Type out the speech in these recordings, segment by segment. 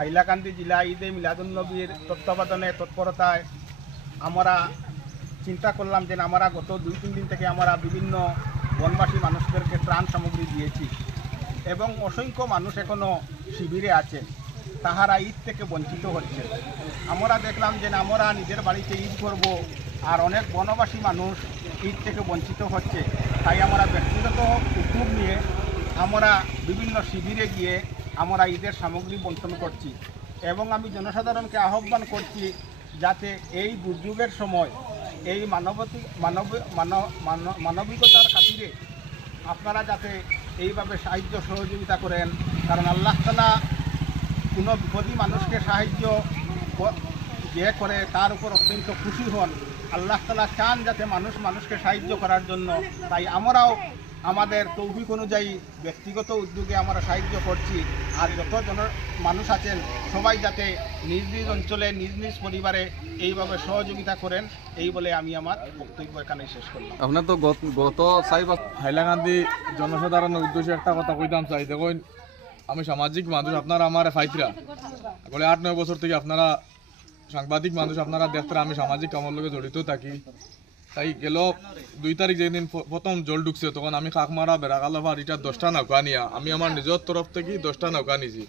হাইলাকান্দি জেলা ঈদে মিলাদুন্নবীর তত্ত্বাবধানে তৎপরতায় আমরা চিন্তা করলাম যে আমরা গত 2-3 দিন থেকে আমরা বিভিন্ন বনবাসী মানুষদেরকে ত্রাণ সামগ্রী দিয়েছি এবং অসংখ্য মানুষ এখনও শিবিরে আছে, তাহারা ঈদ থেকে বঞ্চিত হচ্ছে। আমরা দেখলাম যে আমরা নিজের বাড়িতে ঈদ করব আর অনেক বনবাসী মানুষ ঈদ থেকে বঞ্চিত হচ্ছে, তাই আমরা ব্যক্তিগত উদ্যোগ নিয়ে আমরা বিভিন্ন শিবিরে গিয়ে আমরা ঈদের সামগ্রী বণ্টন করছি এবং আমি জনসাধারণকে আহ্বান করছি যাতে এই দুর্যোগের সময় এই মানবিকতার খাতিরে আপনারা যাতে এইভাবে সাহায্য সহযোগিতা করেন, কারণ আল্লাহ তাআলা কোনো বিপদী মানুষকে সাহায্য যে করে তার উপর অত্যন্ত খুশি হন। আল্লাহ তাআলা চান যাতে মানুষকে সাহায্য করার জন্য, তাই আমরাও আমাদের তৌফিক অনুযায়ী ব্যক্তিগত উদ্যোগে আমরা সাহায্য করছি। আর যত মানুষ আছেন সবাই যাতে নিজ নিজ অঞ্চলে নিজ নিজ পরিবারে এইভাবে সহযোগিতা করেন, এই বলে আমি আমার বক্তব্য এখানে শেষ করলাম। আপনার তো গত হাইলাকান্দি জনসাধারণের উদ্দেশ্যে একটা কথা কইতাম চাই। দেখুন, আমি সামাজিক মানুষ, আপনারা আমার ফাইতরা বলে 8-9 বছর থেকে আপনারা সাংবাদিক মানুষ, আপনারা দেখতে আমি সামাজিক কামের লগে জড়িত থাকি। তাই গেল 2 তারিখ যেদিন প্রথম জল ঢুকছে তখন আমি কাকমারা বেড়াগালাভার এটা 10টা নৌকা নিয়ে আমি আমার নিজের তরফ থেকে 10টা নৌকা নিয়েছি।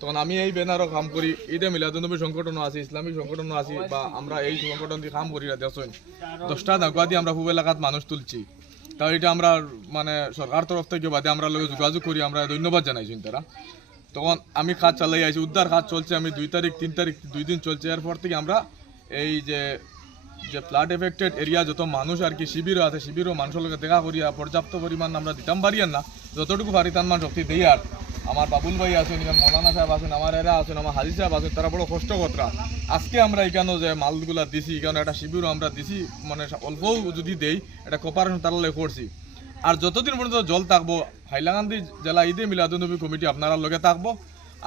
তখন আমি এই ব্যানারও কাম করি, ঈদে মিলাদুন্নবী সংগঠনও আছি, ইসলামিক সংগঠনও আছি, বা আমরা এই সংগঠন দিয়ে কাম করি। দেখুন 10টা নৌকা দিয়ে আমরা পূব এলাকাত মানুষ তুলছি। তাও এটা আমরা মানে সরকার তরফ থেকে বাদে আমরা লোক যোগাযোগ করি, আমরা ধন্যবাদ জানাইছি তারা। তখন আমি কাজ চালাই আছি, উদ্ধার কাজ চলছে। আমি 2 তারিখ 3 তারিখ 2 দিন চলছে। এরপর থেকে আমরা এই যে ফ্লাড এফেক্টেড এরিয়া যত মানুষ আর কি শিবিরও আছে, শিবিরও মানুষের লোক দেখা করিয়া পর্যাপ্ত পরিমাণ আমরা দিতাম পারি না, যতটুকু পারি তার মান শক্তি দেই। আর আমার বাবুল ভাই আছেন, মৌলানা সাহেব আছেন, আমার এরা আছেন, আমার হাজি সাহেব আছেন, তারা বড় কষ্ট কতরা। আজকে আমরা এখানে যে মালগুলা দিছি, এখানে একটা শিবিরও আমরা দিছি, মানে অল্পও যদি দেই এটা কোপারেশন তারা করছি। আর যতদিন পর্যন্ত জল থাকবো হাইলাকান্দি জেলা ঈদে মিলাদুন্নবী কমিটি আপনারা লগে থাকবো।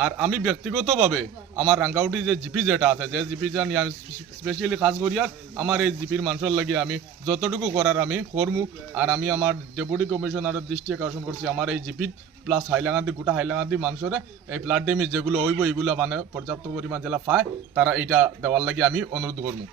আর আমি ব্যক্তিগতভাবে আমার রাঙ্গাউটি যে জিপি যেটা আছে, যে জিপিটা নিয়ে আমি স্পেশালি কাজ করি, আর আমার এই জিপির মানুষের লাগিয়ে আমি যতটুকু করার আমি করমু। আর আমি আমার ডেপুটি কমিশনারের দৃষ্টি আকর্ষণ করছি, আমার এই জিপি প্লাস হাইলাকান্দি গোটা হাইলাকান্দি মানুষের এই ফ্লাড ড্যামেজ যেগুলো হইব এইগুলো মানে পর্যাপ্ত পরিমাণ জেলা পায় তারা এইটা দেওয়ার লাগে আমি অনুরোধ করবো।